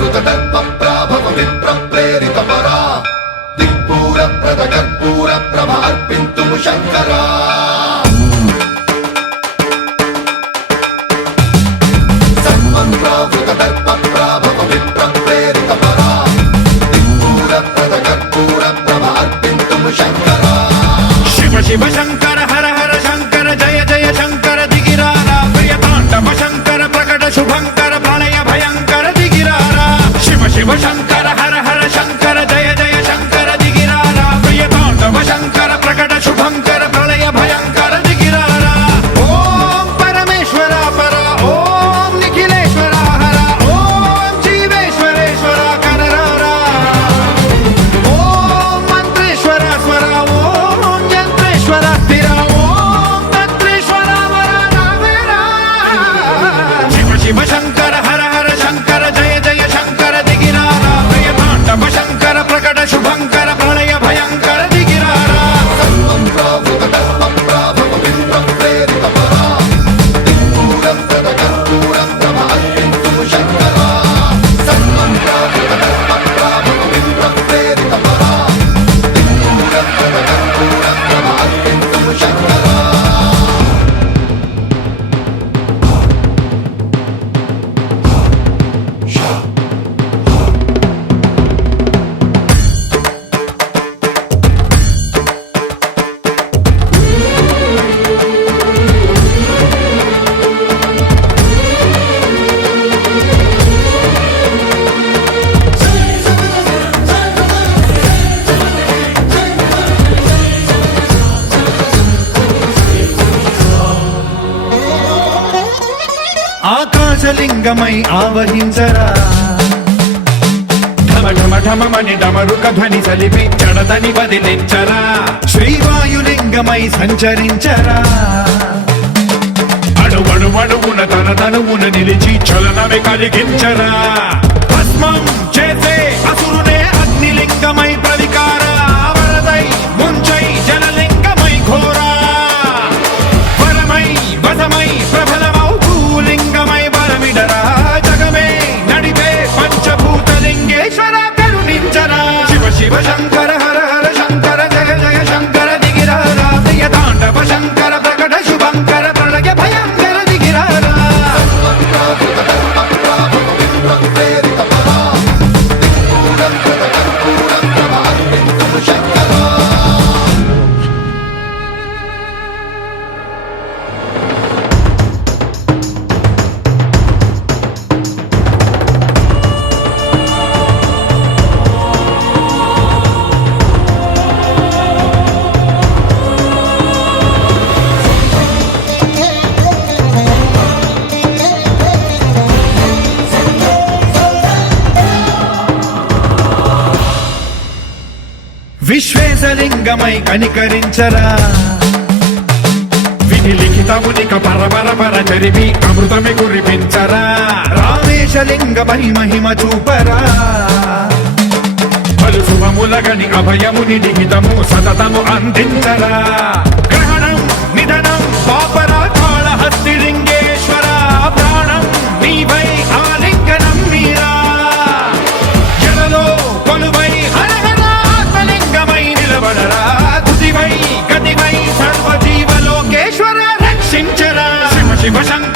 దర్పప్రాభవ విప్రప్రేరితపరా దిక్పూరప్రద కర్పూర ప్రభ అర్పింతుము శంకరా సన్మంత్రావృత దర్పప్రాభవ విప్రప్రేరితపరా దిక్పూరప్రద కర్పూర ప్రభ అర్పింతుము శంకరా శివ శివ శంకర హర హర శంకర జయ జయ శంకర దిగిరారా ప్రియతాండవ శంకర ప్రకట శుభంకర ప్రళయ భయంకర దిగిరారా శివ శివ శంకర హర హర శంకర జయ జయ శంకర దిగిరారా ప్రియతాండవ శంకర ప్రకట శుభంకర ప్రళయ భయంకర దిగిరారా ఓం పరమేశ్వర పర ఓం నిఖిలేశ్వర హర ఓం జీవేశ్వరేశ్వర కరరారా ఓం మంత్రేశ్వర స్వర ఓం యంత్రేశ్వర స్థిర ఓం తంత్రేశ్వర వర నావేరా శివ శివ శంకర హర హర శంకర జయ జయ శంకర దిగిరారా ప్రియతాండవ శంకర ప్రకట శుభంకర ప్రళయ భయంకర దిగిరారా సన్మంత్రావృత దర్పప్రాభవ విప్రప్రేరితపరా దిక్పూరప్రద కర్పూర ప్రభ అర్పింతుము శంకరా సన్మంత్రావృత దర్పప్రాభవ విప్రప్రేరితపరా దిక్పూరప్రద కర్పూర ప్రభ అర్పింతుము శంకరా ఆకాశలింగమై ఆవహించరా ఢమ ఢమ ఢమమని డమరుక ధ్వని సలిపి జడదని వదిలించరా శ్రీవాయులింగమై సంచరించరా అణువణువున తన తనువున నిలిచి చలనమే కలిగించరా భస్మం చేసే అసురునే అగ్నిలింగమై ప్రవికార వరదై ముంచై జలలింగమై ఘోరా వరమై వసమై ప్రబలమౌ భూలింగమై బలమిడరా జగమే నడిపే పంచభూతలింగేశ్వర కరుణించరా శివ శివ శంకర హర హర శంకర జయ జయ శంకర దిగిరారా ప్రియతాండవ శంకర ప్రకట శుభంకర ప్రళయ భయంకర దిగిరారా సన్మంత్రావృత దర్పప్రాభవ విప్రప్రేరితపరా దిక్పూరప్రద కర్పూర ప్రభ అర్పింతుము శంకరా విశ్వేశలింగమై కనికరించరా విధి లిఖితమునిక పరపర చరివి అమృతమి కురిపించరా రామేశలింగమై మహిమ చూపరా పలు శుభములగని అభయముని లిఖితము సతతము అందించరా గ్రహణం నిధనం పాపరా కాళహస్తి లింగేశ్వర ప్రాణం నీవై ఆలింగనం మీరా జలలో కొలువై హర హర ఆత్మలింగమై నిలబడరా తుదివై గతివై సర్వజీవలోకేశ్వర రక్షించరా శివ శివ శంకర